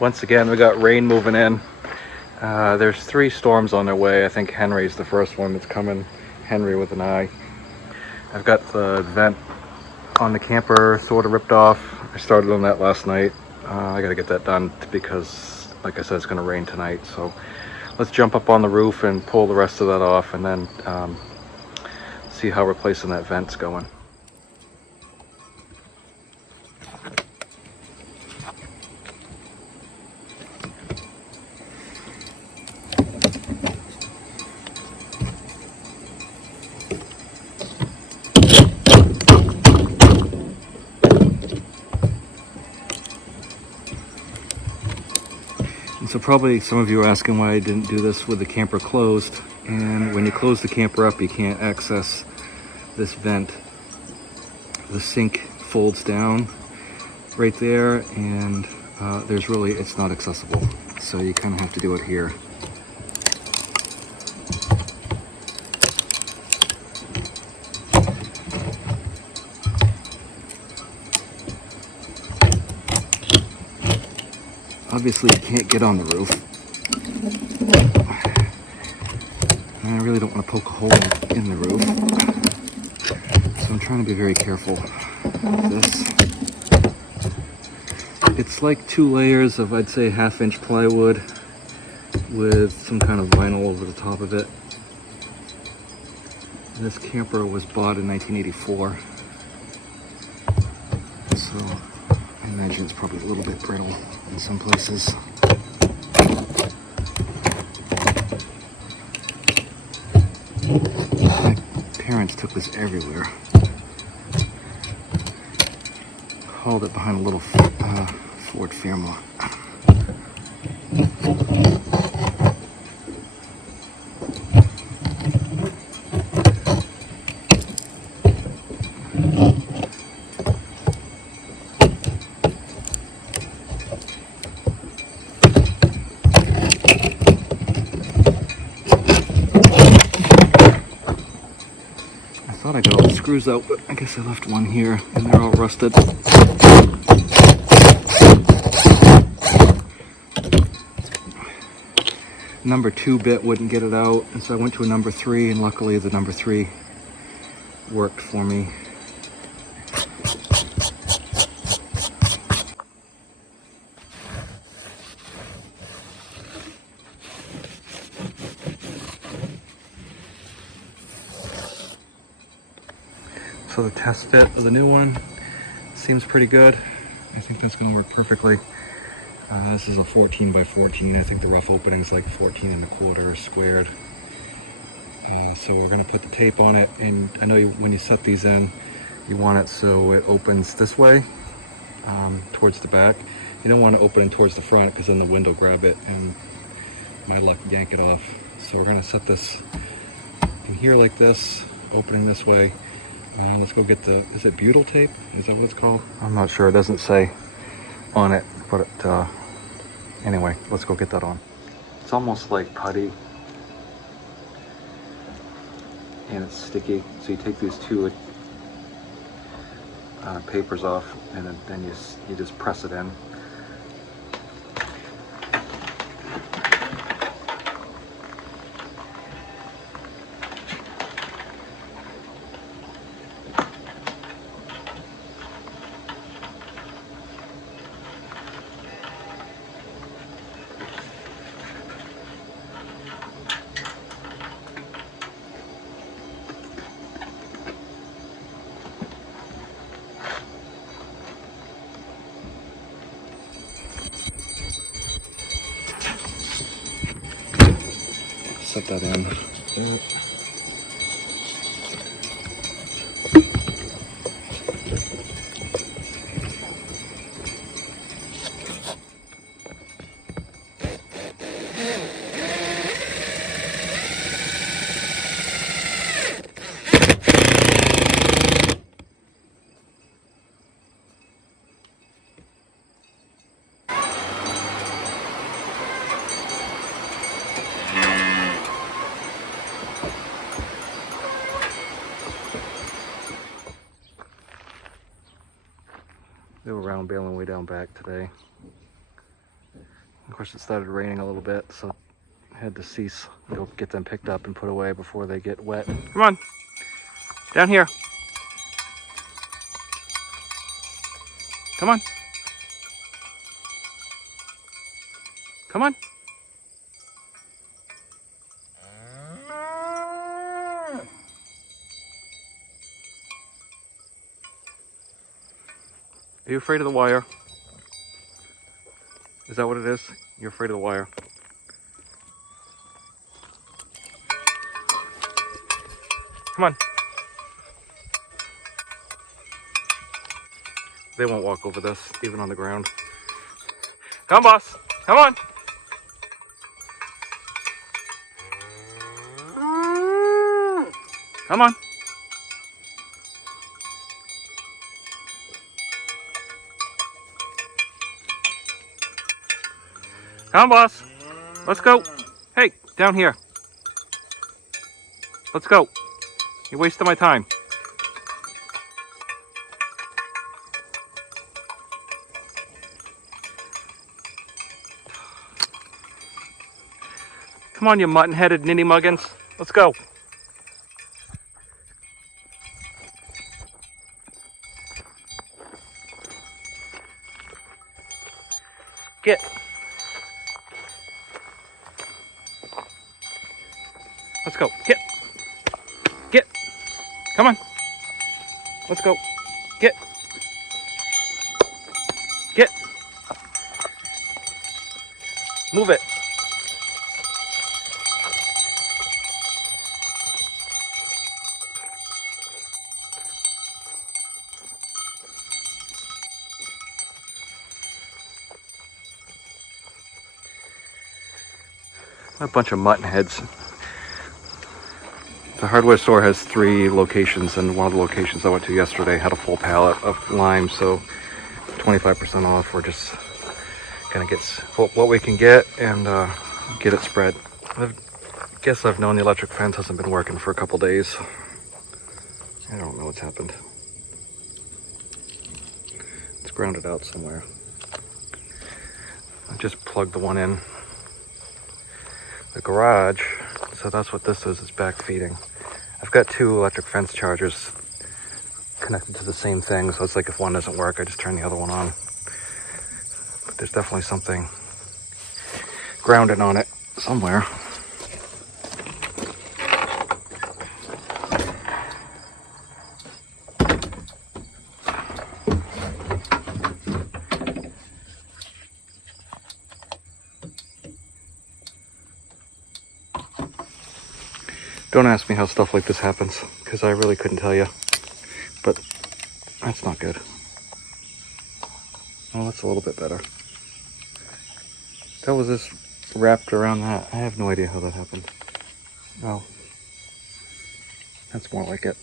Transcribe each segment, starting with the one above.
Once again, we got rain moving in. There's 3 storms on their way. I think Henri's the first one that's coming. Henri with an I. I've got the vent on the camper sort of ripped off. I started on that last night. I gotta get that done because, like I said, it's gonna rain tonight. So let's jump up on the roof and pull the rest of that off, and then see how replacing that vent's going. So probably some of you are asking why I didn't do this with the camper closed. And when you close the camper up, you can't access this vent. The sink folds down right there, and it's not accessible. So you kind of have to do it here. Obviously, you can't get on the roof. And I really don't want to poke a hole in the roof. So I'm trying to be very careful with this. It's like 2 layers of, I'd say, 1/2-inch plywood with some kind of vinyl over the top of it. And this camper was bought in 1984. So I imagine it's probably a little bit brittle in some places. My parents took this everywhere. Hauled it behind a little Ford Fairmont. I thought I got all the screws out, but I guess I left one here and they're all rusted. Number 2 bit wouldn't get it out, and so I went to a number 3, and luckily the number 3 worked for me. So the test fit of the new one seems pretty good. I think that's going to work perfectly. This is a 14 by 14. I think the rough opening is like 14 1/4 squared. So we're going to put the tape on it, and I know when you set these in, you want it so it opens this way towards the back. You don't want to open it towards the front because then the wind will grab it and, my luck, yank it off. So we're going to set this in here like this, opening this way. Let's go get is it butyl tape? Is that what it's called? I'm not sure. It doesn't say on it, but anyway, let's go get that on. It's almost like putty, and it's sticky. So you take these 2 papers off, and then you just press it in. Set that in. They were round bailing way down back today. Of course, it started raining a little bit, so I had to cease. Go get them picked up and put away before they get wet. Come on, down here. Come on. Come on. Are you afraid of the wire? Is that what it is? You're afraid of the wire. Come on. They won't walk over this, even on the ground. Come on, boss. Come on. Come on. Come on, boss. Let's go. Hey, down here. Let's go. You're wasting my time. Come on, you mutton-headed ninny muggins. Let's go. Get. Let's go. Get. Get. Come on. Let's go. Get. Get. Move it. A bunch of mutton heads. The hardware store has 3 locations, and one of the locations I went to yesterday had a full pallet of lime, so 25% off. We're just gonna get what we can get and get it spread. I guess I've known the electric fence hasn't been working for a couple days. I don't know what's happened. It's grounded out somewhere. I just plugged the one in the garage, so that's what this is back feeding. I've got 2 electric fence chargers connected to the same thing, so it's like if one doesn't work, I just turn the other one on. But there's definitely something grounded on it somewhere. Don't ask me how stuff like this happens, because I really couldn't tell you. But that's not good. Oh, that's a little bit better. That was just wrapped around that. I have no idea how that happened. Oh, that's more like it.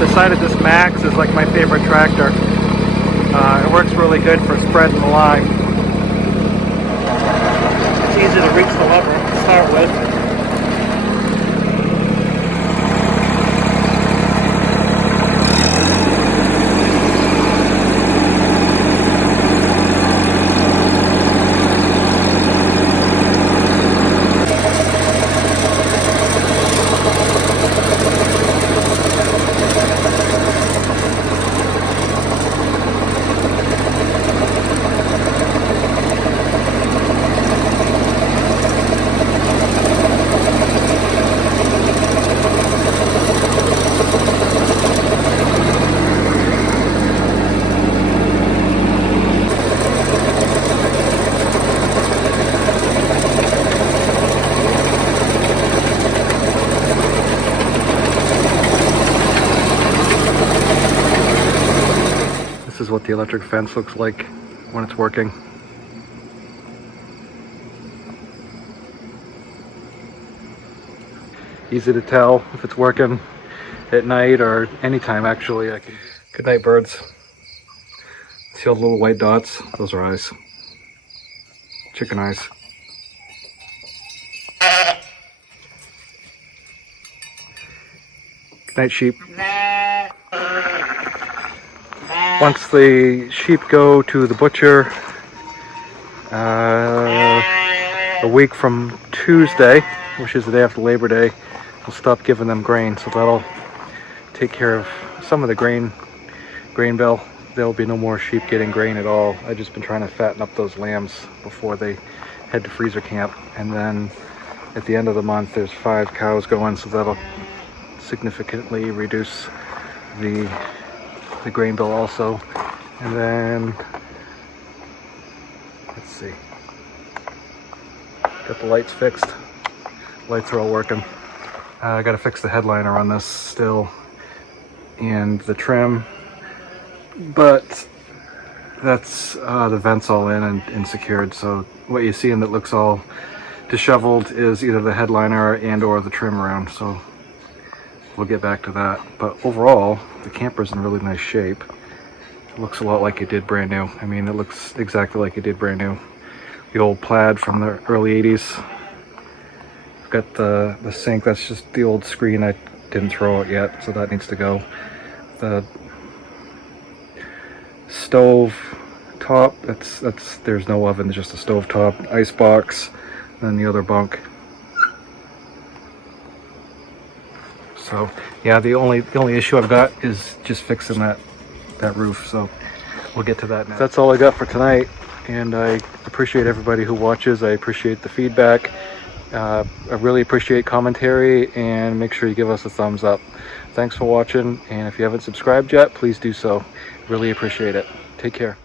Decided this Max is like my favorite tractor. It works really good for spreading the lime. It's easy to reach the lever to start with. This is what the electric fence looks like when it's working. easy to tell if it's working at night or anytime actually. Good night, birds. See all the little white dots? Those are eyes. Chicken eyes. Good night, sheep. Once the sheep go to the butcher, a week from Tuesday, which is the day after Labor Day, we'll stop giving them grain. So that'll take care of some of the grain bill. There'll be no more sheep getting grain at all. I've just been trying to fatten up those lambs before they head to freezer camp. And then at the end of the month, there's 5 cows going, so that'll significantly reduce the grain bill also. And then, let's see, got the lights fixed. Lights are all working. I gotta fix the headliner on this still and the trim, but that's the vents all in and secured, so what you see in that looks all disheveled is either the headliner and or the trim around, so we'll get back to that. But overall, the camper's in really nice shape. It looks a lot like it did brand new. I mean, it looks exactly like it did brand new. The old plaid from the early 80s. I've got the sink, that's just the old screen. I didn't throw it yet, so that needs to go. The stove top, there's no oven, there's just a stove top, ice box, and then the other bunk. So yeah, the only issue I've got is just fixing that roof, so we'll get to that now. That's all I got for tonight, and I appreciate everybody who watches. I appreciate the feedback. I really appreciate commentary, and make sure you give us a thumbs up. Thanks for watching, and if you haven't subscribed yet, please do so. Really appreciate it. Take care.